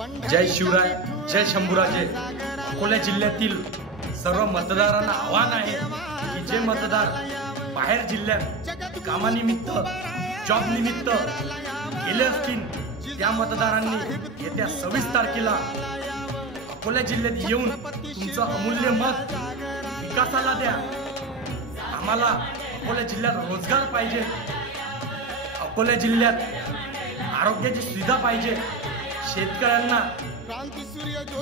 जय शिवराय, जय शंभूराजे। अकोला जिल्ह्यातील सर्व मतदारांना आव्हान आहे की जे मतदार बाहेर जिल्ह्यात कामानिमित्त जॉब निमित्त गेले असतील त्या मतदारांनी येत्या 26 तारखेला अकोला जिल्ह्यात येऊन तुमचं अमूल्य मत विकासाला द्या। आम्हाला अकोला जिल्ह्यात रोजगार पाहिजे, अकोला जिल्ह्यात आरोग्याची सुविधा पाहिजे, शेतकऱ्यांना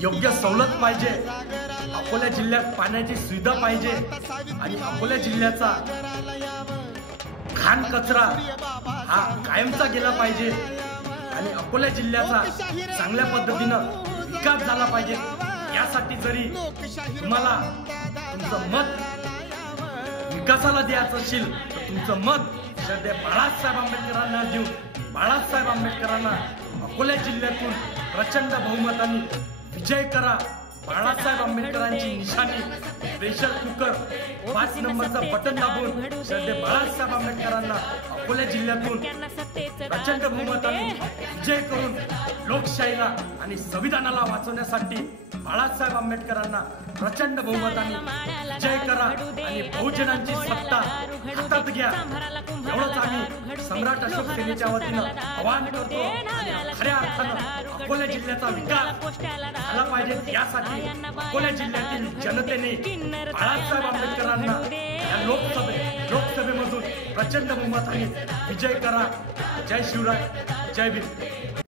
योग्य सवलत पाहिजे, अकोला जिल्ह्यात पाण्याची सुविधा पाहिजे आणि अकोला जिल्ह्याचा घाण कचरा हा कायमचा गेला पाहिजे आणि अकोला जिल्ह्याचा चांगल्या पद्धतीनं विकास झाला पाहिजे। यासाठी जरी तुम्हाला तुमचं मत विकासाला द्यायचं असेल तर तुमचं मत श्रद्धेय बाळासाहेब आंबेडकरांना देऊन बाळासाहेब आंबेडकरांना अकोला जिल्ह्यातून प्रचंड बहुमताने विजय करा। बाळासाहेब आंबेडकरांची निशाणी प्रेशर कुकर 5 नंबरचा बटन दाबून श्रद्धेय बाळासाहेब आंबेडकरांना अकोला जिल्ह्यातून प्रचंड बहुमताने विजय करून लोकशाहीला आणि संविधानाला वाचवण्यासाठी बाळासाहेब आंबेडकरांना प्रचंड बहुमताने विजय करा आणि बहुजनांची सत्ता हातात घ्या। एवढंच आम्ही सम्राट अशोक सेनेच्या वतीनं आवाहन करतो आणि खऱ्या अर्थानं अकोला जिल्ह्याचा विकास झाला पाहिजे। यासाठी अकोला जिल्ह्यातील जनतेने बाळासाहेब आंबेडकरांना या लोकसभेमधून प्रचंड बहुमताने विजय करा। जय शिवराय, जय भीम।